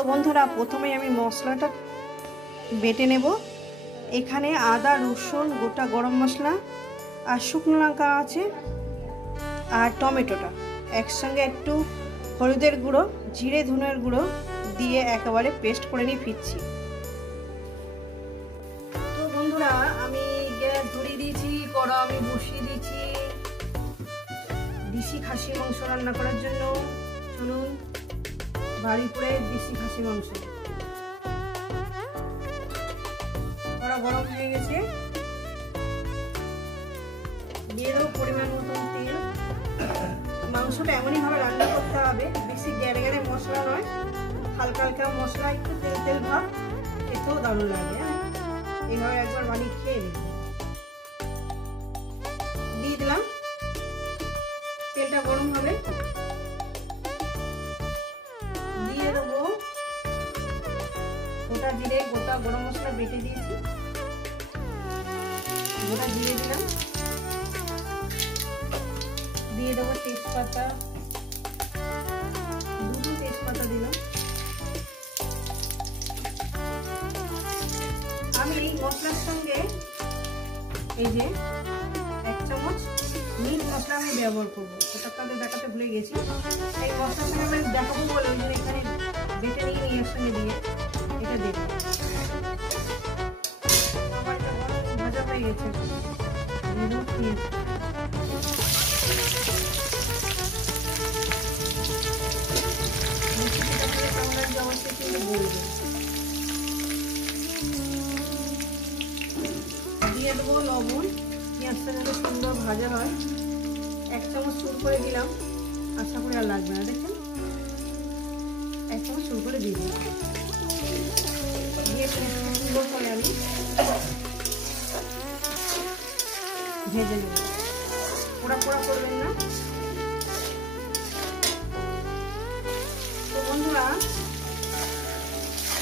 তো বন্ধুরা প্রথমেই আমি মশলাটা বেটে নেব। এখানে আদা রসুন গোটা গরম মশলা আর শুকনো লঙ্কা আছে আর টমেটোটা একসঙ্গে একটু হলুদের গুঁড়ো জিরে ধনের গুঁড়ো দিয়ে একেবারে পেস্ট করে নিয়ে ফিরছি। তো বন্ধুরা আমি গ্যাস ধরিয়ে দিয়েছি, কড়া আমি বসিয়ে দিয়েছি দেশি খাসি মাংস রান্না করার জন্য। শুনুন, বাড়িপুরে দেশি খাসি মাংস। কড়া গরম হয়ে গেছে, দিয়ে দেবো পরিমাণ মতন তেল। মাংসটা এমনই ভাবে রান্না করতে হবে, বেশি গ্যারে গ্যারে মশলা নয়, হালকা হালকা মশলা, একটু তেল তেল ভাব, খেতেও দারুণ লাগে। এইভাবে একবার বানিয়ে খেয়ে নিন। দিয়ে দিলাম, তেলটা গরম হবে, দিয়ে দেবো গোটা জিরে গোটা গরম মশলা বেটে দিয়েছি, গোটা জিরে দিলাম, দিয়ে দেবো তেজপাতা, দুটো তেজপাতা দিলাম। আমি এই মশলার সঙ্গে এই যে 1 চামচ মিট মশলা আমি ব্যবহার করবো, সেটা তাদের দেখাতে ভুলে গেছি। এই মশলার সঙ্গে আমি দেখাবো বলে ওই জন্য এখানে বেটে নিয়ে এর সঙ্গে দিয়ে এটা দেবো। আমার এটা ভাজা হয়ে গেছে, দিয়ে দেবো লবণ। পেঁয়াজটা যাতে সুন্দর ভাজা হয়, 1 চামচ চুল করে দিলাম, আশা করে আর লাগবে না। দেখুন 1 চামচ চুল করে দিয়ে দিলাম, দিয়ে সুন্দর করে আমি ভেজে নেব। পোড়া পোড়া করবেন না। তো বন্ধুরা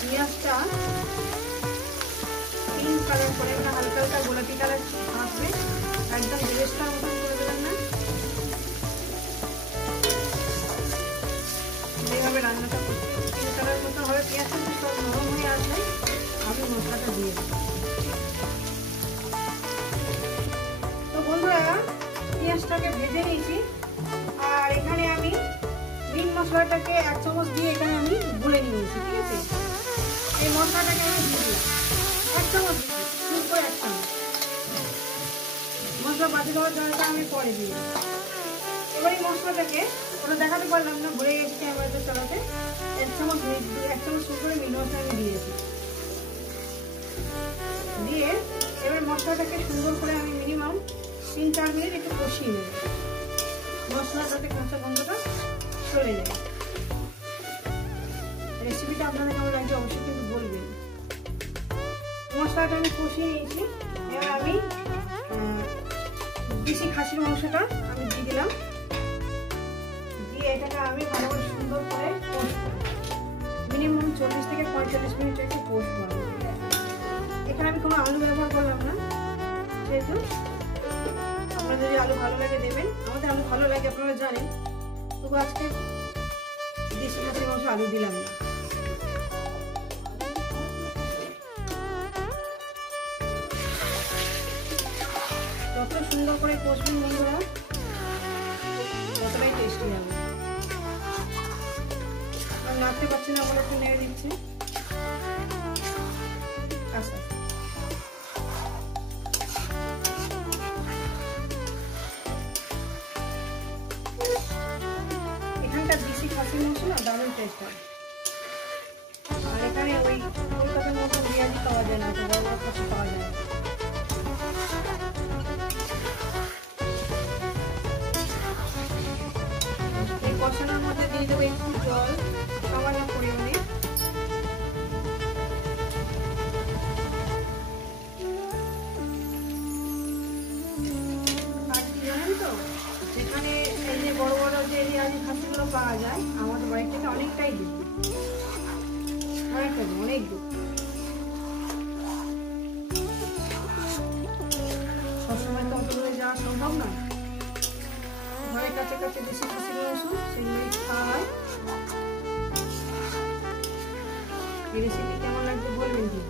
পেঁয়াজটা পিঙ্ক কালার করে একটা হালকা হালকা গোলাপি কালার আসবে, একদম বেরেস্তার মতন করে দেবেন না। এইভাবে রান্নাটা করতে পিঙ্ক কালার মতো হবে, পেঁয়াজটা সব নরম হয়ে আসবে, আমি মশলাটা দিয়ে দেবো। তো বন্ধুরা পেঁয়াজটাকে ভেজে নিয়েছি, আর এখানে আমি মিট মশলাটাকে 1 চামচ দিয়ে এখানে আমি গুলে নিয়েছি। ঠিক আছে, এই মশলাটাকে আমি দিয়ে দিলাম 1 চামচ, শুরু করে 1 চামচ। মশলা বাজি দেওয়ার জলটা আমি পরে দিই। এবার এই মশলাটাকে ওটা দেখাতে পারলাম না, ভরে গেছে ক্যামেরাটা চালাতে। 1 চামচ শুরু করে মিট মশলা আমি দিয়েছি। দিয়ে এবার মশলাটাকে সুন্দর করে আমি মিনিমাম 3-4 মিনিট একটু কষিয়ে নেব, মশলাটাতে কাঁচা গন্ধটা চলে যায়। রেসিপিটা আপনাদের কেমন লাগছে অবশ্যই কিন্তু বলবেন। মশলাটা আমি কষিয়ে নিয়েছি, এবার আমি দেশি খাসির মাংসটা আমি দিয়ে দিলাম, দিয়ে এটাকে আমি ভালোভাবে সুন্দর করে কষবো, মিনিমাম 40 থেকে 45 মিনিট একটু কষবো। এখানে আমি কোনো আলু ব্যবহার করলাম না, যেহেতু আপনাদের যদি আলু ভালো লাগে দেবেন, আমাদের আলু ভালো লাগে আপনারা জানেন, তবু আজকে দেশি খাসির মাংস আলু দিলাম না। যত সুন্দর করে কষবেন বন্ধুরা ততটাই টেস্টি হবে। নাড়তে পারছি না বলে একটু নেড়ে দিচ্ছি। আচ্ছা, এখানকার দেশি খাসির মাংস না দারুণ টেস্ট হয়। আর এখানে ওই কলকাতার মতো বিরিয়ানি পাওয়া যায় না, বড় বড় খাসি পাওয়া যায় না। এই কষানোর মধ্যে দিয়ে দেবো একটু জল, সামান্য পরিমাণে। আর কি জানেন তো, যেখানে এই যে বড় বড় যে খাসিগুলো পাওয়া যায় আমাদের বাড়ি থেকে অনেকটাই দূর, অনেক দূর। সবসময় তো অত দূরে যাওয়া সম্ভব না, ঘরের কাছে কাছে দেশি খাসির মাংস সেগুলোই খাওয়া হয়। এই রেসিপি কেমন লাগবে বলবেন কি।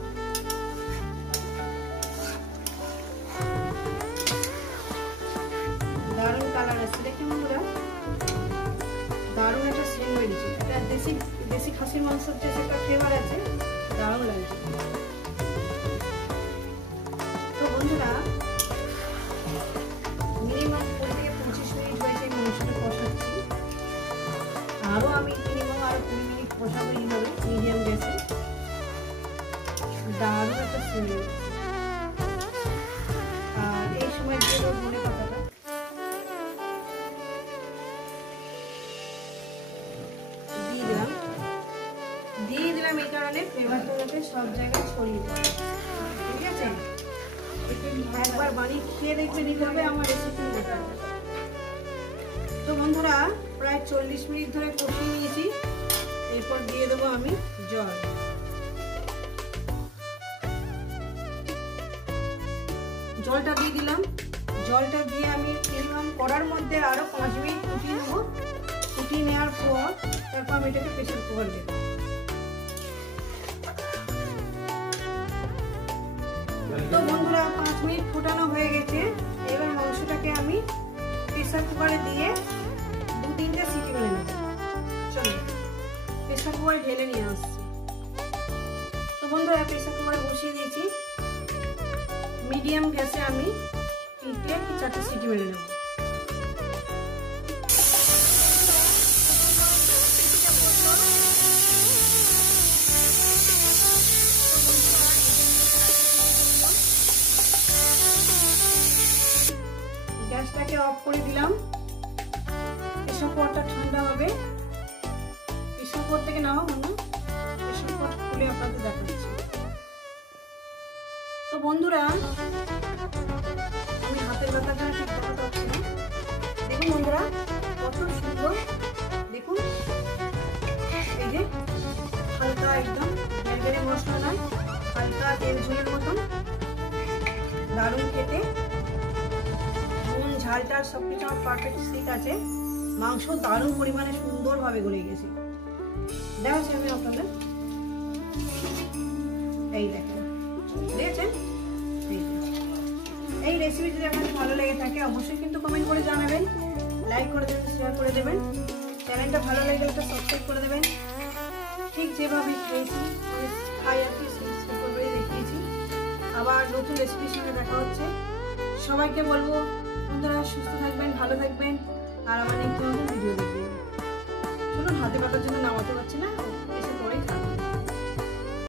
দারুণ কালার আসছে দেখি বন্ধুরা, দারুণ একটা সেন্ট বেরিয়েছে। এটা দেশি খাসির মাংসের যে একটা ফ্লেভার আছে, দারুণ লাগছে। তো বন্ধুরা মিনিমাম 20 থেকে 25 মিনিট হয়েছে মাংসটা কষাচ্ছি। আরও আমি মিনিমাম 20 মিনিট কষাবো এইভাবে মিডিয়াম গ্যাসে। দারুণ একটা সেন্ট। আর এই সময় দিয়ে দেবো ধনে পাতাটা। দিয়ে দিলাম এই কারণে ফ্লেভারটা যাতে সব জায়গায় ছড়িয়ে পড়ে। ঠিক আছে, একবার বানিয়ে খেয়ে দেখবে নিতে হবে আমার রেসিপি। তো বন্ধুরা প্রায় 40 মিনিট ধরে কষিয়ে নিয়েছি। এরপর দিয়ে দেবো আমি জল। জলটা দিয়ে দিলাম। জলটা দিয়ে আমি মিনিমাম কড়ার মধ্যে আরো 5 মিনিট ফুটিয়ে নেবো। ফুটিয়ে নেওয়ার পর তারপর আমি এটাকে প্রেসার কুকার দেবো। তো বন্ধুরা 5 মিনিট ফুটানো হয়ে গেছে। এবার মাংসটাকে আমি প্রেসার কুকারে দিয়ে 2-3টে সিটি মেরে নেব। চলো প্রেসার কুকারে ঢেলে নিয়ে আসছি। তো বন্ধুরা প্রেসার কুকারে বসিয়ে দিয়েছি। মিডিয়াম গ্যাসে আমি 3-4টে সিটি মেরে নেব। গ্যাসটাকে অফ করে দিলাম। প্রেসার কুকারটা ঠান্ডা হবে। প্রেসার কুকার থেকে নাও বন্ধু, প্রেসার কুকার খুলে আপনাদের দেখাচ্ছি। তো বন্ধুরা আমি হাতের ব্যথাটা ঠিক দেখাতে পারছি না। দেখুন বন্ধুরা কত সুন্দর, দেখুন এই যে হালকা একদম বেরবেরে মশলা নয়, হালকা তেল ঝোলের মতন, দারুণ খেতে। ঝালটা সবকিছু আমার পারফেক্ট ঠিক আছে। মাংস দারুণ পরিমাণে সুন্দরভাবে গলে গেছে। দেখাচ্ছি আমি আপনাদের, এই দেখেন দেখেছেন। এই রেসিপি যদি আপনাদের ভালো লেগে থাকে অবশ্যই কিন্তু কমেন্ট করে জানাবেন, লাইক করে দেবেন, শেয়ার করে দেবেন। চ্যানেলটা ভালো লাগলে একটা সাবস্ক্রাইব করে দেবেন। ঠিক যেভাবে খেয়েছি খাই আর কি সেইভাবে দেখিয়েছি। আবার নতুন রেসিপির সঙ্গে দেখা হচ্ছে। সবাইকে বলবো বন্ধুরা সুস্থ থাকবেন, ভালো থাকবেন, আর আমার নিত্য নতুন ভিডিও দেখবেন। চলুন হাতে পাতার জন্য নামাতে পারছি না, এসে পরেই খাবো।